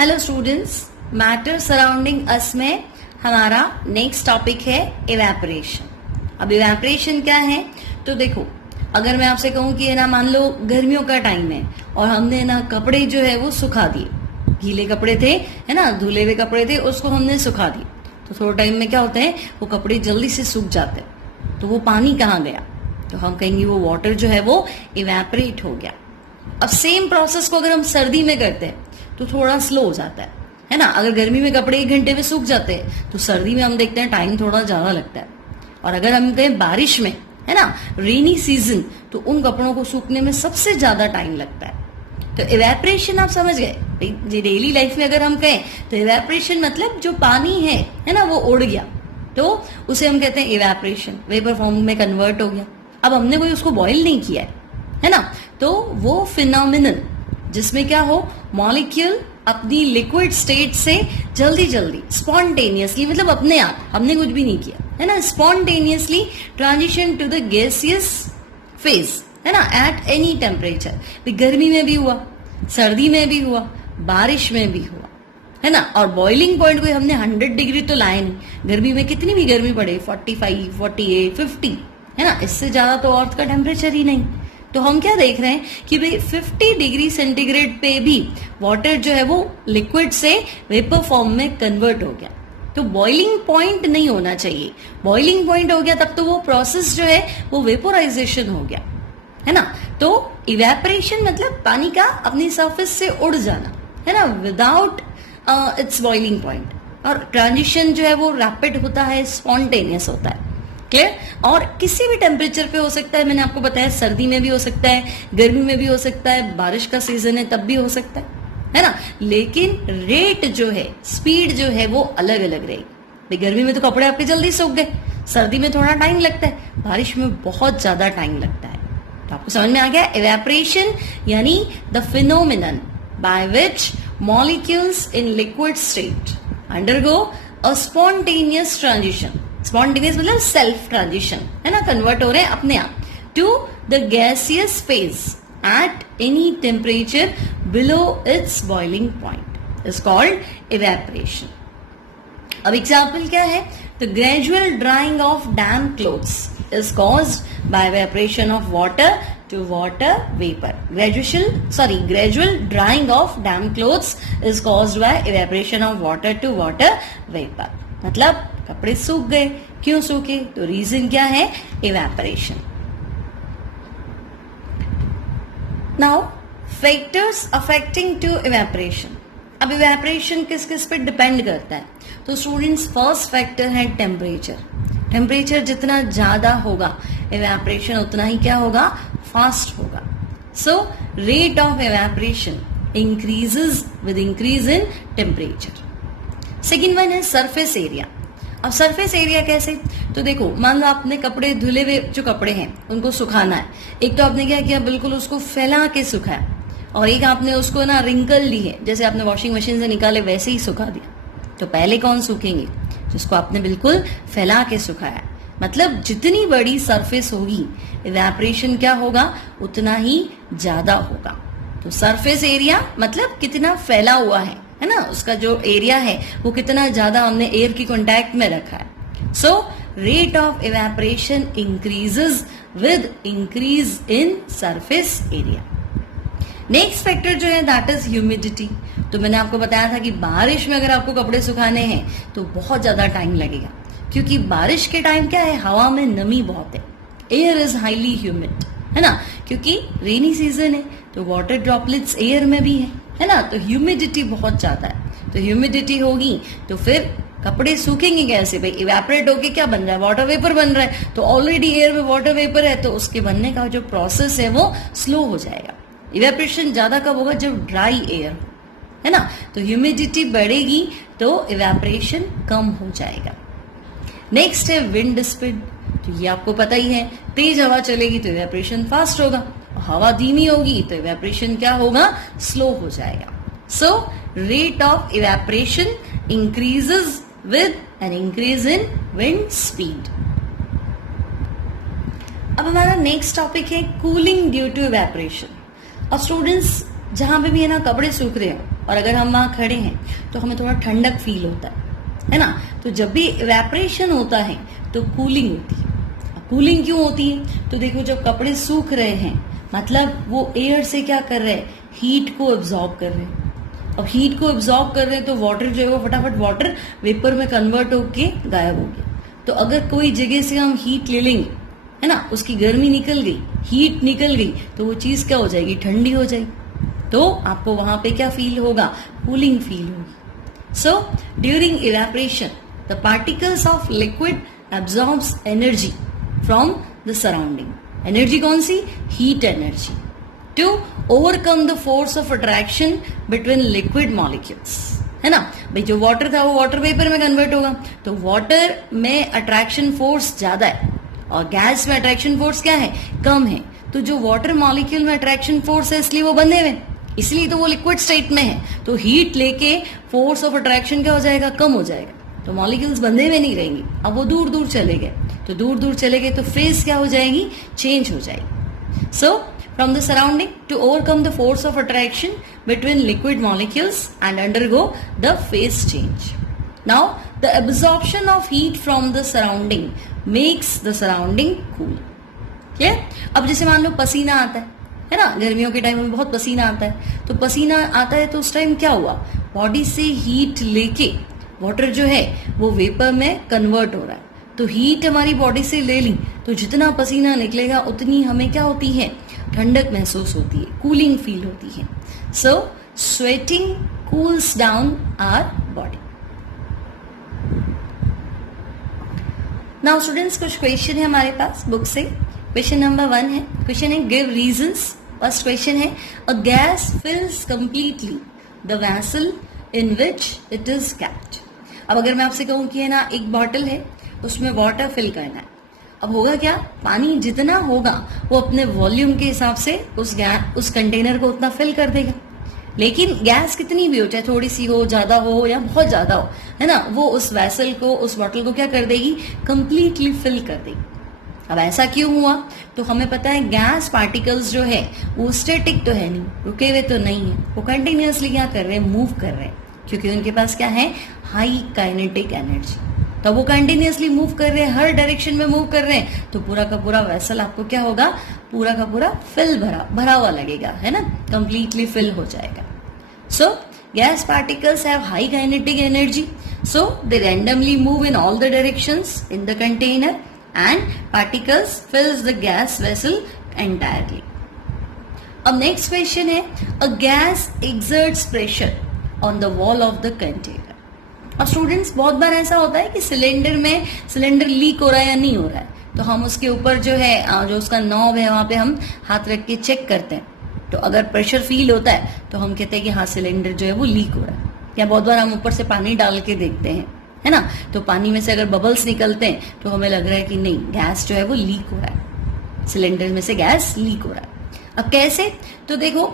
Hello students, matter surrounding अस में हमारा next topic है इवेपोरेशन। अब इवेपोरेशन क्या है तो देखो, अगर मैं आपसे कहूं कि ना मान लो गर्मियों का टाइम है और हमने ना कपड़े जो है वो सुखा दिए, गीले कपड़े थे है ना, धुले हुए कपड़े थे, उसको हमने सुखा दिए तो थोड़े टाइम में क्या होता है वो कपड़े जल्दी से सूख जाते हैं। तो वो पानी कहाँ गया तो हम कहेंगे वो वाटर जो है वो इवेपोरेट हो गया। अब सेम प्रोसेस को अगर हम सर्दी में करते हैं तो थोड़ा स्लो हो जाता है ना। अगर गर्मी में कपड़े 1 घंटे में सूख जाते हैं तो सर्दी में हम देखते हैं टाइम थोड़ा ज्यादा लगता है। और अगर हम कहें बारिश में है ना, रेनी सीजन, तो उन कपड़ों को सूखने में सबसे ज्यादा टाइम लगता है। तो इवेपोरेशन आप समझ गए। डेली लाइफ में अगर हम कहें तो इवेपोरेशन मतलब जो पानी है ना, वो उड़ गया तो उसे हम कहते हैं इवेपोरेशन, वेपर फॉर्म में कन्वर्ट हो गया। अब हमने कोई उसको बॉईल नहीं किया है ना, तो वो फिनोमिनन जिसमें क्या हो, मॉलिक्यूल अपनी लिक्विड स्टेट से जल्दी जल्दी स्पॉन्टेनियसली, मतलब अपने आप, हमने कुछ भी नहीं किया है ना, spontaneously transition to the gaseous phase है ना, एट एनी टेम्परेचर। गर्मी में भी हुआ, सर्दी में भी हुआ, बारिश में भी हुआ है ना। और बॉइलिंग पॉइंट को हमने 100 डिग्री तो लाए नहीं। गर्मी में कितनी भी गर्मी पड़े, 45, 48, 50 है ना, इससे ज्यादा तो अर्थ का टेम्परेचर ही नहीं। तो हम क्या देख रहे हैं कि भाई 50 डिग्री सेंटीग्रेड पे भी वाटर जो है वो लिक्विड से वेपर फॉर्म में कन्वर्ट हो गया। तो बॉइलिंग पॉइंट नहीं होना चाहिए। बॉइलिंग पॉइंट हो गया तब तो वो प्रोसेस जो है वो वेपोराइजेशन हो गया है ना। तो इवेपोरेशन मतलब पानी का अपनी सरफेस से उड़ जाना है ना, विदाउट इट्स बॉइलिंग पॉइंट। और ट्रांजिशन जो है वो रैपिड होता है, स्पॉन्टेनियस होता है। क्लियर? और किसी भी टेम्परेचर पे हो सकता है, मैंने आपको बताया सर्दी में भी हो सकता है, गर्मी में भी हो सकता है, बारिश का सीजन है तब भी हो सकता है ना। लेकिन रेट जो है, स्पीड जो है वो अलग अलग रहेगी। गर्मी में तो कपड़े आपके जल्दी सूख गए, सर्दी में थोड़ा टाइम लगता है, बारिश में बहुत ज्यादा टाइम लगता है। तो आपको समझ में आ गया, इवेपोरेशन यानी the phenomenon by which molecules in liquid state undergo a spontaneous transition. Spontaneous मतलब सेल्फ ट्रांजिशन है ना, कन्वर्ट हो रहे हैं अपने आप to the gaseous phase at any temperature below its boiling point is called evaporation. अब एग्जाम्पल क्या है, the gradual drying of damp clothes is caused by evaporation of water to water vapor. Gradual drying of damp clothes is caused by evaporation of water to water vapor. मतलब कपड़े सूख गए, क्यों सूखे तो रीजन क्या है, evaporation. Now factors affecting to evaporation. अब इवेपोरेशन किस किस पे डिपेंड करता है तो स्टूडेंट्स, फर्स्ट फैक्टर है टेम्परेचर। टेम्परेचर जितना ज्यादा होगा इवेपोरेशन उतना ही क्या होगा, फास्ट होगा। So rate of evaporation increases with increase in temperature. Second one है सरफेस एरिया। अब सरफेस एरिया कैसे तो देखो, मान लो आपने कपड़े धुले हुए जो कपड़े हैं उनको सुखाना है। एक तो आपने क्या किया, बिल्कुल उसको फैला के सुखाया, और एक आपने उसको ना रिंकल ली है, जैसे आपने वॉशिंग मशीन से निकाले वैसे ही सुखा दिया। तो पहले कौन सूखेंगे, जिसको आपने बिल्कुल फैला के सुखाया। मतलब जितनी बड़ी सरफेस होगी इवेपोरेशन क्या होगा, उतना ही ज्यादा होगा। तो सरफेस एरिया मतलब कितना फैला हुआ है ना, उसका जो एरिया है वो कितना ज्यादा हमने एयर की कांटेक्ट में रखा है। So rate of evaporation increases with increase in surface area. Next factor जो है दैट इज ह्यूमिडिटी। तो मैंने आपको बताया था कि बारिश में अगर आपको कपड़े सुखाने हैं तो बहुत ज्यादा टाइम लगेगा, क्योंकि बारिश के टाइम क्या है, हवा में नमी बहुत है, एयर इज हाईली ह्यूमिड है ना, क्योंकि रेनी सीजन है तो वाटर ड्रॉपलेट्स एयर में भी है ना, तो ह्यूमिडिटी बहुत ज्यादा है। तो ह्यूमिडिटी होगी तो फिर कपड़े सूखेंगे कैसे भाई, इवेपोरेट होके क्या बन रहा है, वाटर वेपर बन रहा है। तो ऑलरेडी एयर में वाटर वेपर है तो उसके बनने का जो प्रोसेस है वो स्लो हो जाएगा। इवेपोरेशन ज्यादा कब होगा, जब ड्राई एयर है ना, तो ह्यूमिडिटी बढ़ेगी तो इवेपोरेशन कम हो जाएगा। नेक्स्ट है विंड स्पीड। तो ये आपको पता ही है, तेज हवा चलेगी तो इवेपोरेशन फास्ट होगा, हवा धीमी होगी तो इवेपोरेशन क्या होगा, स्लो हो जाएगा। So rate of evaporation increases with an increase in wind speed. अब हमारा नेक्स्ट टॉपिक है कूलिंग ड्यू टू इवेपोरेशन। और स्टूडेंट्स, जहां पे भी है ना कपड़े सूख रहे हैं और अगर हम वहां खड़े हैं तो हमें थोड़ा ठंडक फील होता है ना। तो जब भी इवेपोरेशन होता है तो कूलिंग होती है। कूलिंग क्यों होती है? तो देखो जब कपड़े सूख रहे हैं मतलब वो एयर से क्या कर रहे हैं, हीट को एब्जॉर्ब कर रहे हैं। अब हीट को एब्जॉर्ब कर रहे हैं तो वाटर जो है वो फटाफट वाटर वेपर में कन्वर्ट होके गायब हो गया। तो अगर कोई जगह से हम हीट ले लेंगे है ना, उसकी गर्मी निकल गई, हीट निकल गई, तो वो चीज क्या हो जाएगी, ठंडी हो जाएगी। तो आपको वहां पे क्या फील होगा, कूलिंग फील होगी। So during evaporation the particles of liquid absorbs energy from the surrounding. Energy कौन सी, heat energy, to overcome the force of attraction between liquid molecules, है ना। भाई जो वाटर था वो वाटर वेपर में कन्वर्ट होगा, तो वाटर में अट्रैक्शन फोर्स ज्यादा है और गैस में अट्रैक्शन फोर्स क्या है, कम है। तो जो वाटर मॉलिक्यूल में अट्रैक्शन फोर्स है इसलिए वो बंधे हुए, इसलिए तो वो लिक्विड स्टेट में है। तो हीट लेके फोर्स ऑफ अट्रैक्शन क्या हो जाएगा, कम हो जाएगा। तो मॉलिक्यूल्स बंधे हुए नहीं रहेंगे, अब वो दूर दूर चले गए। तो दूर दूर चले गए तो फेज क्या हो जाएगी, चेंज हो जाएगी। सो from the surrounding to overcome the force of attraction between liquid molecules and undergo the phase change. Now, the absorption of heat from the surrounding makes the surrounding cool. Clear? अब जैसे मान लो पसीना आता है ना, गर्मियों के टाइम में बहुत पसीना आता है, तो पसीना आता है तो उस टाइम क्या हुआ, बॉडी से हीट लेके वाटर जो है वो वेपर में कन्वर्ट हो रहा है। तो हीट हमारी बॉडी से ले ली तो जितना पसीना निकलेगा उतनी हमें क्या होती है, ठंडक महसूस होती है, कूलिंग फील होती है। So sweating cools down our body. Now students कुछ क्वेश्चन है हमारे पास बुक से। क्वेश्चन नंबर 1 है, क्वेश्चन है गिव रीजंस। फर्स्ट क्वेश्चन है a gas fills completely the vessel in which it is kept. अब अगर मैं आपसे कहूं कि है ना एक बॉटल है उसमें वाटर फिल करना है, अब होगा क्या, पानी जितना होगा वो अपने वॉल्यूम के हिसाब से उस कंटेनर को उतना फिल कर देगा। लेकिन गैस कितनी भी हो, चाहे थोड़ी सी हो, ज्यादा हो या बहुत ज्यादा हो, है ना, वो उस वेसल को, उस बॉटल को क्या कर देगी, कंप्लीटली फिल कर देगी। अब ऐसा क्यों हुआ, तो हमें पता है गैस पार्टिकल्स जो है वो स्टैटिक तो है नहीं, रुके हुए तो नहीं है, वो कंटिन्यूअसली क्या कर रहे हैं, मूव कर रहे हैं, क्योंकि उनके पास क्या है, हाई काइनेटिक एनर्जी। तो वो कंटिन्यूअसली मूव कर रहे हैं, हर डायरेक्शन में मूव कर रहे हैं, तो पूरा का पूरा वेसल आपको क्या होगा, पूरा का पूरा फिल भरा हुआ लगेगा, है ना, कंप्लीटली फिल हो जाएगा। सो gas particles have high kinetic energy, so they randomly move in all the directions in the container and particles फिल्स the gas vessel entirely. अब नेक्स्ट क्वेश्चन है a gas exerts pressure on the wall of the container. और students बहुत बार ऐसा होता है कि cylinder leak हो रहा है या नहीं हो रहा है, तो हम उसके ऊपर जो है, जो उसका नॉब है वहां पे हम हाथ रख के चेक करते हैं। तो अगर प्रेशर फील होता है तो हम कहते हैं कि हाँ सिलेंडर जो है वो लीक हो रहा है। या बहुत बार हम ऊपर से पानी डाल के देखते हैं, है ना, तो पानी में से अगर बबल्स निकलते हैं तो हमें लग रहा है कि नहीं, गैस जो है वो लीक हो रहा है, सिलेंडर में से गैस लीक हो रहा है। अब कैसे, तो देखो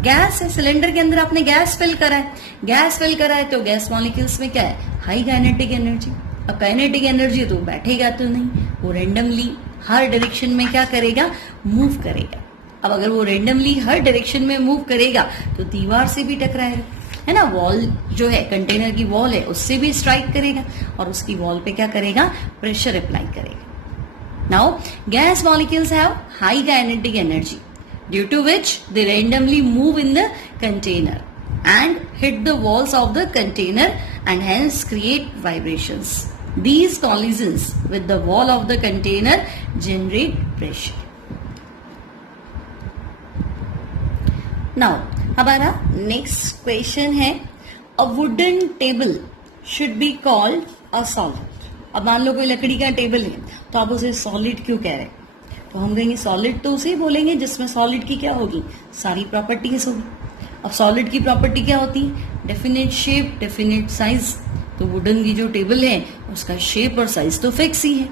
गैस है, सिलेंडर के अंदर आपने गैस फिल करा है, तो गैस मॉलिक्यूल्स में क्या है, हाई काइनेटिक एनर्जी। अब काइनेटिक एनर्जी तो बैठेगा तो नहीं, वो रेंडमली हर डायरेक्शन में क्या करेगा, मूव करेगा। अब अगर वो रेंडमली हर डायरेक्शन में मूव करेगा तो दीवार से भी टकराएगा, है ना, वॉल जो है, कंटेनर की वॉल है, उससे भी स्ट्राइक करेगा और उसकी वॉल पे क्या करेगा, प्रेशर अप्लाई करेगा। Now gas molecules have high kinetic energy due to which they randomly move in the container and hit the walls of the container and hence create vibrations. These collisions with the wall of the container generate pressure. Now, हमारा next question है a wooden table should be called a solid. अब मान लो कोई लकड़ी का table है तो आप उसे सॉलिड क्यों कह रहे हैं, तो हम कहेंगे सॉलिड तो उसे बोलेंगे जिसमें सॉलिड की क्या होगी, सारी प्रॉपर्टीज होगी। अब सॉलिड की प्रॉपर्टी क्या होती है, डेफिनेट शेप, डेफिनेट साइज। तो वुडन की जो टेबल है उसका शेप और साइज तो फिक्स ही है।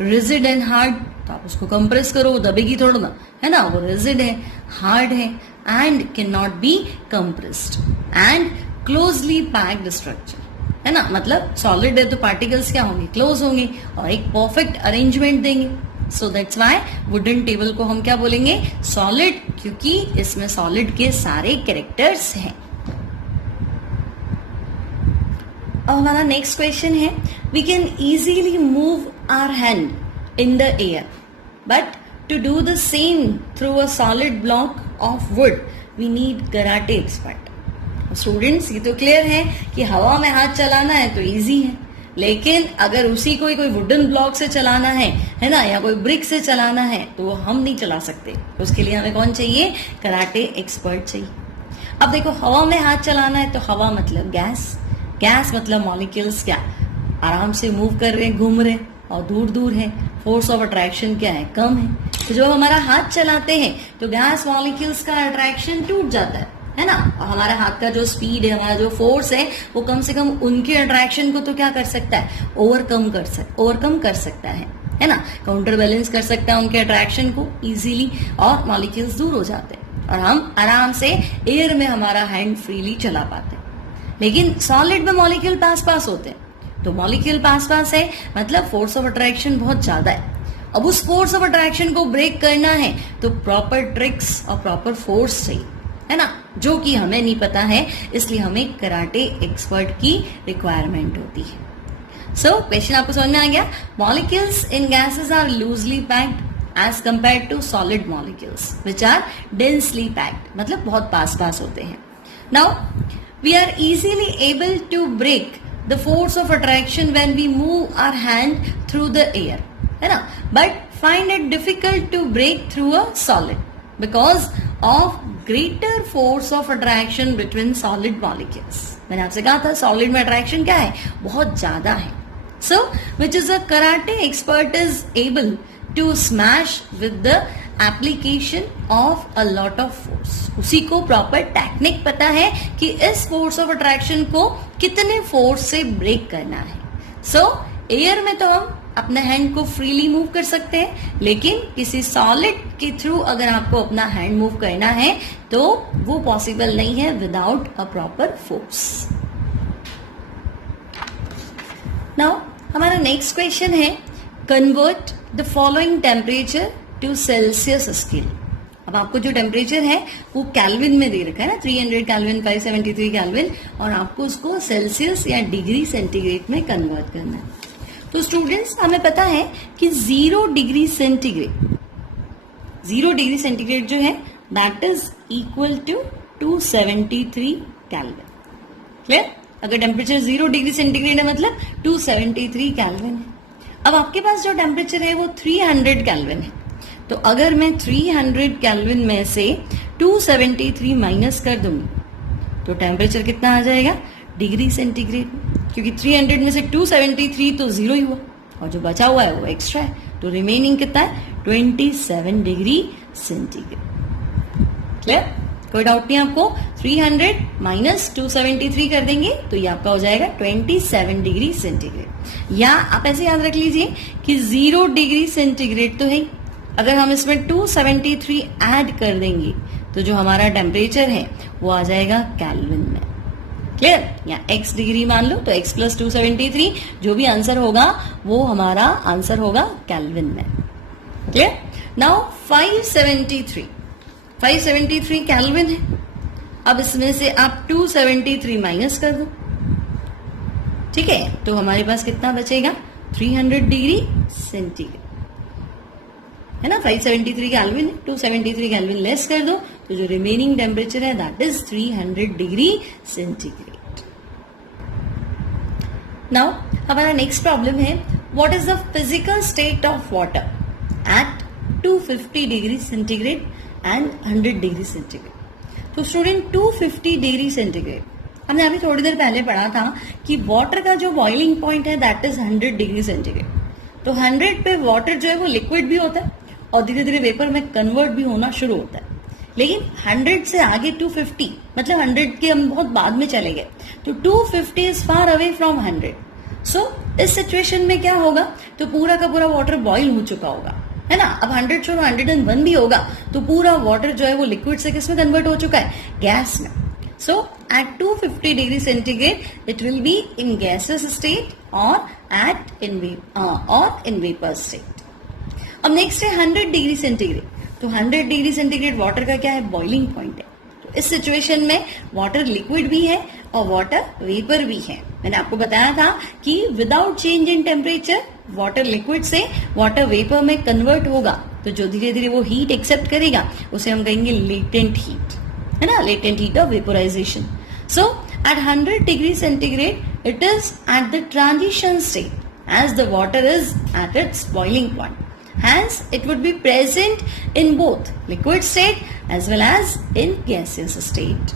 रिजिड एंड हार्ड, तो आप उसको कंप्रेस करो, वो दबेगी थोड़ा ना, है ना, वो रिजिड है, हार्ड है and can not be compressed and closely packed structure, है ना, मतलब सॉलिड है तो पार्टिकल्स क्या होंगे, क्लोज होंगे और एक परफेक्ट अरेंजमेंट देंगे। So that's why wooden table को हम क्या बोलेंगे, सॉलिड, क्योंकि इसमें सॉलिड के सारे कैरेक्टर्स हैं। अब हमारा नेक्स्ट क्वेश्चन है, we can easily move our hand in the air, but to do the same through a solid block of wood we need karate expert. Students, ये तो क्लियर है कि हवा में हाथ चलाना है तो इजी है, लेकिन अगर उसी को कोई वुडन ब्लॉक से चलाना है ना, या कोई ब्रिक से चलाना है, तो वो हम नहीं चला सकते। उसके लिए हमें कौन चाहिए, कराटे एक्सपर्ट चाहिए। अब देखो, हवा में हाथ चलाना है तो हवा मतलब गैस, गैस मतलब मॉलिक्यूल्स क्या आराम से मूव कर रहे हैं, घूम रहे हैं और दूर दूर है, फोर्स ऑफ अट्रैक्शन क्या है, कम है। तो जब हमारा हाथ चलाते हैं तो गैस मॉलिक्यूल्स का अट्रैक्शन टूट जाता है ना, और हमारा हाथ का जो स्पीड है, हमारा जो फोर्स है, वो कम से कम उनके अट्रैक्शन को तो क्या कर सकता है, ओवरकम कर सकता है ना, काउंटर बैलेंस कर सकता है उनके अट्रैक्शन को इजीली, और मॉलिक्यूल्स दूर हो जाते हैं और हम आराम से एयर में हमारा हैंड फ्रीली चला पाते हैं। लेकिन सॉलिड में मॉलिक्यूल पास होते हैं, तो मॉलिक्यूल पास है मतलब फोर्स ऑफ अट्रैक्शन बहुत ज्यादा है। अब उस फोर्स ऑफ अट्रैक्शन को ब्रेक करना है तो प्रॉपर ट्रिक्स और प्रॉपर फोर्स चाहिए, है ना, जो कि हमें नहीं पता है, इसलिए हमें कराटे एक्सपर्ट की रिक्वायरमेंट होती है। सो क्वेश्चन आपको समझ में आ गया, molecules in gases are loosely packed as compare to solid molecules which are densely packed, मतलब बहुत पास होते हैं। Now we are easily able to break the force of attraction when we move our hand through the air, है ना, but find it difficult to break through a solid because of greater force of attraction between solid molecules। मैंने आपसे कहा था solid में attraction क्या है, बहुत ज्यादा है। So which is a karate expert is able to smash with the application of a lot of force। उसी को प्रॉपर टेक्निक पता है कि इस फोर्स ऑफ अट्रैक्शन को कितने फोर्स से ब्रेक करना है। सो एयर में तो हम अपने हैंड को फ्रीली मूव कर सकते हैं, लेकिन किसी सॉलिड के थ्रू अगर आपको अपना हैंड मूव करना है तो वो पॉसिबल नहीं है without a proper force. Now हमारा नेक्स्ट क्वेश्चन है, convert the following temperature to Celsius scale. अब आपको जो टेम्परेचर है वो कैल्विन में दे रखा है ना, 300 कैल्विन, 573 कैल्विन, और आपको उसको सेल्सियस या डिग्री सेंटीग्रेड में कन्वर्ट करना है। तो स्टूडेंट्स, हमें पता है कि 0 डिग्री सेंटीग्रेड जो है that is equal to 273 kelvin. Clear? अगर टेम्परेचर 0 डिग्री सेंटीग्रेड है मतलब 273 कैल्विन है। अब आपके पास जो टेम्परेचर है वो 300 कैल्विन है, तो अगर मैं 300 कैल्विन में से 273 माइनस कर दूंगी तो टेम्परेचर कितना आ जाएगा, डिग्री सेंटीग्रेड, क्योंकि 300 में से 273 तो 0 ही हुआ और जो बचा हुआ है वो एक्स्ट्रा है, तो रिमेनिंग कितना है, 27 डिग्री सेंटीग्रेड। क्लियर? कोई डाउट नहीं आपको? 300 माइनस 273 कर देंगे तो ये आपका हो जाएगा 27 डिग्री सेंटीग्रेड। या आप ऐसे याद रख लीजिए कि 0 डिग्री सेंटीग्रेड तो है, अगर हम इसमें 273 ऐड कर देंगे तो जो हमारा टेम्परेचर है वो आ जाएगा कैल्विन में। क्लियर? या x डिग्री मान लो तो x प्लस 273, जो भी आंसर होगा वो हमारा आंसर होगा कैल्विन में। क्लियर? नाउ 573 कैल्विन है, अब इसमें से आप 273 माइनस कर दो, ठीक है, तो हमारे पास कितना बचेगा, 300 डिग्री सेंटीग्रेड, है ना। 573 कैल्विन है, 273 कैल्विन लेस कर दो तो जो रिमेनिंग टेम्परेचर है that is 300 degree centigrade. Now हमारा नेक्स्ट प्रॉब्लम है, what is the physical state of water at 250 degree centigrade and 100 degree centigrade. तो स्टूडेंट 250 डिग्री सेंटीग्रेड हमने अभी थोड़ी देर पहले पढ़ा था कि वाटर का जो बॉइलिंग पॉइंट है दैट इज 100 डिग्री सेंटीग्रेड। तो 100 पे वाटर जो है वो लिक्विड भी होता है और धीरे धीरे वेपर में कन्वर्ट भी होना शुरू होता है। लेकिन 100 से आगे 250 मतलब 100 के हम बहुत बाद में चले गए, तो 250 इज फार अवे फ्रॉम 100। सो इस सिचुएशन में क्या होगा, तो पूरा का पूरा वाटर बॉइल हो चुका होगा, है ना। अब 100 छोड़ो 101 भी होगा तो पूरा वाटर जो है वो लिक्विड से किस में कन्वर्ट हो चुका है, गैस में। So at 250 degree centigrade, it will be in gaseous state or in vapor state. अब नेक्स्ट है 100 डिग्री सेंटीग्रेड। तो 100 डिग्री सेंटीग्रेड वाटर का क्या है, बॉइलिंग पॉइंट है। तो इस सिचुएशन में वाटर लिक्विड भी है और वाटर वेपर भी है। मैंने आपको बताया था कि without change in temperature water liquid से वाटर वेपर में कन्वर्ट होगा, तो जो धीरे धीरे वो हीट एक्सेप्ट करेगा उसे हम कहेंगे लेटेंट हीट, है ना, latent heat of vaporisation. So at 100 degree centigrade it is at the transition state as the water is at its boiling point. Hence, it would be present in both liquid state as well as in gaseous state.